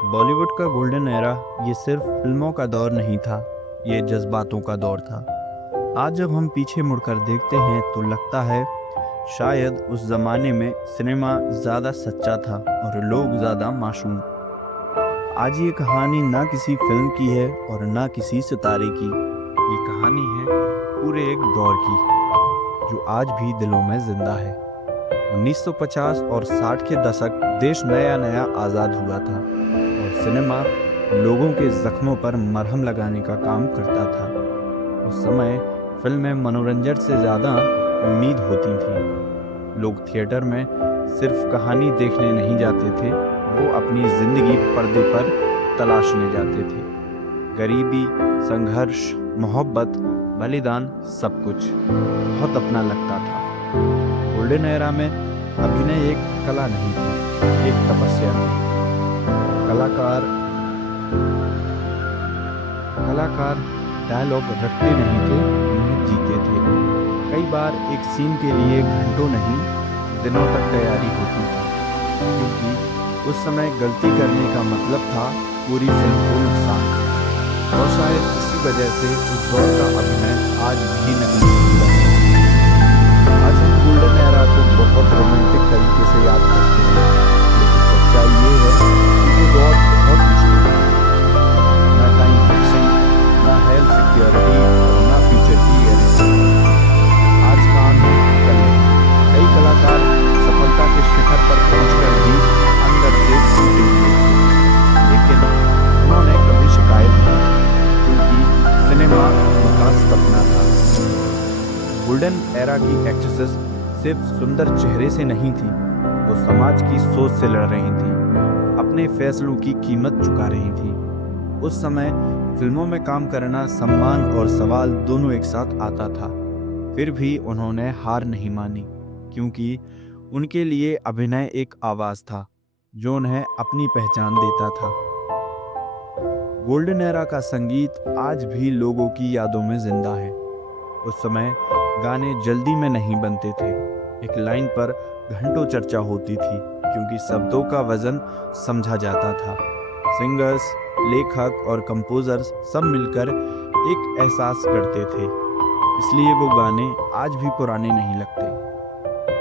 बॉलीवुड का golden era ये सिर्फ फिल्मों का दौर नहीं था, ये जज्बातों का दौर था। आज जब हम पीछे मुड़कर देखते हैं तो लगता है शायद उस जमाने में सिनेमा ज़्यादा सच्चा था और लोग ज़्यादा मासूम। आज ये कहानी ना किसी फिल्म की है और ना किसी सितारे की। ये कहानी है पूरे एक दौर की जो आज भी दिलों में जिंदा है। 1950 और 60 के दशक देश नया नया आज़ाद हुआ था और सिनेमा लोगों के जख्मों पर मरहम लगाने का काम करता था। उस समय फिल्में मनोरंजन से ज़्यादा उम्मीद होती थी। लोग थिएटर में सिर्फ कहानी देखने नहीं जाते थे, वो अपनी ज़िंदगी पर्दे पर तलाशने जाते थे। गरीबी, संघर्ष, मोहब्बत, बलिदान, सब कुछ बहुत अपना लगता था। गोल्डन एरा में अभिनय एक कला नहीं थी, एक तपस्या थी। कलाकार कलाकार डायलॉग रटते नहीं थे, उन्हें जीते थे। कई बार एक सीन के लिए घंटों नहीं दिनों तक तैयारी होती थी, क्योंकि उस समय गलती करने का मतलब था पूरी फिल्म को नुकसान। और शायद इसी वजह से उस दौर का अभिनय आज भी नकली होता है। आज हम गोल्डन एरा को बहुत रोमांटिक तरीके से याद करते हैं, लेकिन सच्चाई ये है कि वो दौर बहुत मुश्किल था। ना टाइम फिक्सिंग, ना हेल्थ सिक्योरिटी, ना फ्यूचर की गारंटी। आज काम है, कल नहीं। कई कलाकार सफलता के शिखर पर पहुंचकर भी अंदर से टूटे हुए थे, लेकिन उन्होंने कभी शिकायत नहीं की, क्योंकि सिनेमा उनका सपना था। गोल्डन एरा की एक्ट्रेसेस सिर्फ सुंदर चेहरे से नहीं थी, वो समाज की सोच से लड़ रही थी, अपने फैसलों की कीमत चुका रही थी। उस समय फिल्मों में काम करना सम्मान और सवाल दोनों एक साथ आता था। फिर भी उन्होंने हार नहीं मानी, क्योंकि उनके लिए अभिनय एक आवाज़ था जो उन्हें अपनी पहचान देता था। गोल्डन एरा का संगीत आज भी लोगों की यादों में जिंदा है। उस समय गाने जल्दी में नहीं बनते थे, एक लाइन पर घंटों चर्चा होती थी, क्योंकि शब्दों का वजन समझा जाता था। सिंगर्स, लेखक और कंपोजर्स सब मिलकर एक एहसास करते थे, इसलिए वो गाने आज भी पुराने नहीं लगते।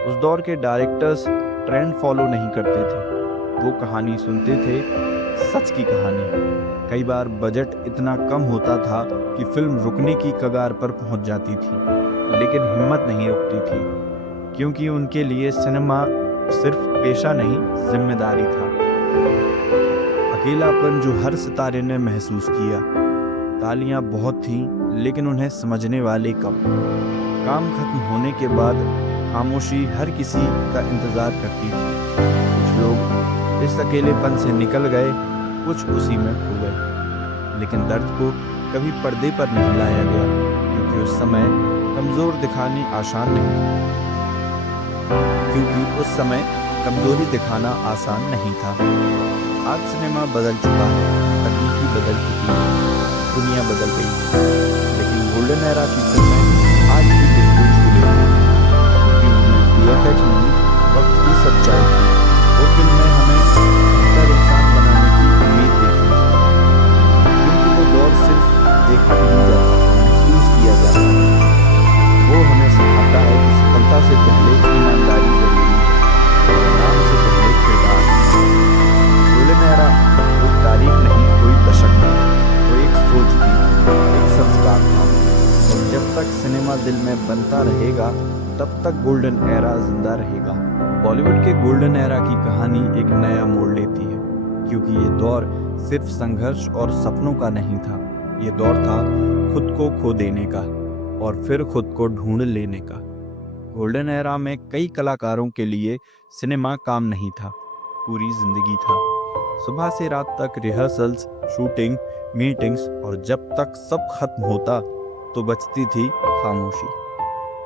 उस दौर के डायरेक्टर्स ट्रेंड फॉलो नहीं करते थे, वो कहानी सुनते थे, सच की कहानी। कई बार बजट इतना कम होता था कि फिल्म रुकने की कगार पर पहुंच जाती थी, लेकिन हिम्मत नहीं रुकती थी, क्योंकि उनके लिए सिनेमा सिर्फ पेशा नहीं, जिम्मेदारी था। अकेलापन जो हर सितारे ने महसूस किया। तालियां बहुत थीं, लेकिन उन्हें समझने वाले कम। काम खत्म होने के बाद खामोशी हर किसी का इंतजार करती थी। कुछ लोग इस अकेलेपन से निकल गए, कुछ उसी में खो गए। लेकिन दर्द को कभी पर्दे पर नहीं लाया गया, क्योंकि उस समय कमजोर दिखानी आसान नहीं था। कमजोरी दिखाना आसान नहीं था। आज सिनेमा बदल चुका है, तकनीकी बदल चुकी है, दुनिया बदल गई है, लेकिन गोल्डन एरा की फिल्में आज भी दिल को छू लेती हैं, क्योंकि उनमें VFX नहीं, वक्त की सच्चाई थी। वो फिल्में हमें बेहतर इंसान बनाने की उम्मीद देती थी, क्योंकि वो दौर सिर्फ देखा नहीं जाता, महसूस किया जाता है। वो हमें सिखाता है कि सफलता से पहले ईमानदारी जरूरी है, और नाम से पहले किरदार। गोल्डन एरा कोई तारीख नहीं, कोई दशक नहीं, वो एक सोच थी, एक संस्कार था। और जब तक सिनेमा दिल में बनता रहेगा, तब तक गोल्डन एरा जिंदा रहेगा। बॉलीवुड के गोल्डन एरा की कहानी एक नया मोड़ लेती है, क्योंकि ये दौर सिर्फ संघर्ष और सपनों का नहीं था, ये दौर था खुद को खो देने का और फिर खुद को ढूंढ लेने का। गोल्डन एरा में कई कलाकारों के लिए सिनेमा काम नहीं था, पूरी जिंदगी था। सुबह से रात तक रिहर्सल्स, शूटिंग, मीटिंग्स, और जब तक सब खत्म होता तो बचती थी खामोशी।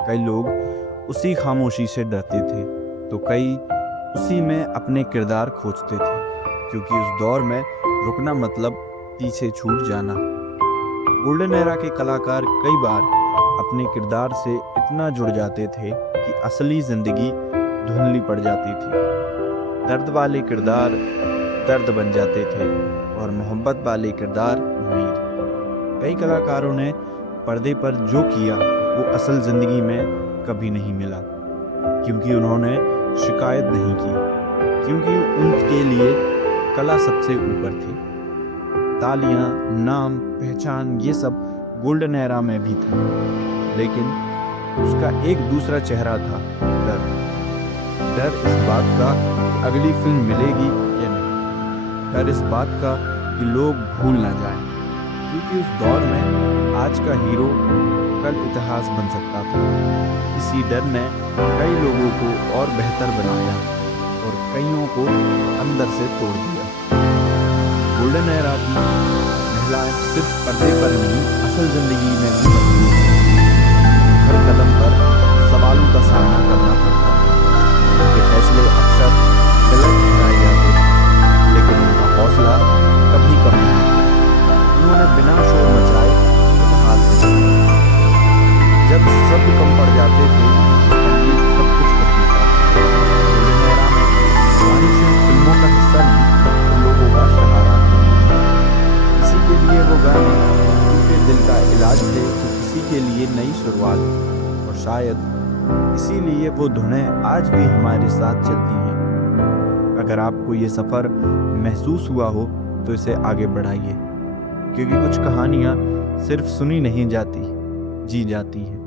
कई लोग उसी खामोशी से डरते थे, तो कई उसी में अपने किरदार खोजते थे, क्योंकि उस दौर में रुकना मतलब पीछे छूट जाना। गोल्डन एरा के कलाकार कई बार अपने किरदार से इतना जुड़ जाते थे कि असली जिंदगी धुंधली पड़ जाती थी। दर्द वाले किरदार दर्द बन जाते थे और मोहब्बत वाले किरदार उम्मीद। कई कलाकारों ने पर्दे पर जो किया वो असल ज़िंदगी में कभी नहीं मिला, क्योंकि उन्होंने शिकायत नहीं की, क्योंकि उनके लिए कला सबसे ऊपर थी। तालियां, नाम, पहचान, ये सब गोल्डन एरा में भी था, लेकिन उसका एक दूसरा चेहरा था, डर। डर इस बात का कि अगली फिल्म मिलेगी या नहीं, डर इस बात का कि लोग भूल ना जाएं, क्योंकि उस दौर में आज का हीरो कल इतिहास बन सकता था। इसी डर ने कई लोगों को और बेहतर बनाया और कईयों को अंदर से तोड़ दिया। गोल्डन एरा की महिलाएं सिर्फ पर्दे पर नहीं, असल जिंदगी में भी मजबूत हैं। हर कदम पर सवालों का सामना करना पड़ता है। उनके फैसले अक्सर गलत ठहराए जाते हैं, लेकिन उनका हौसला कभी कम नहीं होता। उन्होंने बिना शोर मचाए इतिहास लिखा। जब सब कम पड़ जाते थे, संगीत सब कुछ कर देता था। गोल्डन एरा में कहानी सिर्फ फिल्मों का हिस्सा नहीं, लोगों का सहारा था। किसी के लिए वो गाने उनके दिल का इलाज थे, तो किसी के लिए नई शुरुआत, और शायद इसीलिए वो धुनें आज भी हमारे साथ चलती हैं। अगर आपको ये सफ़र महसूस हुआ हो तो इसे आगे बढ़ाइए, क्योंकि कुछ कहानियाँ सिर्फ सुनी नहीं जाती, जी जाती हैं।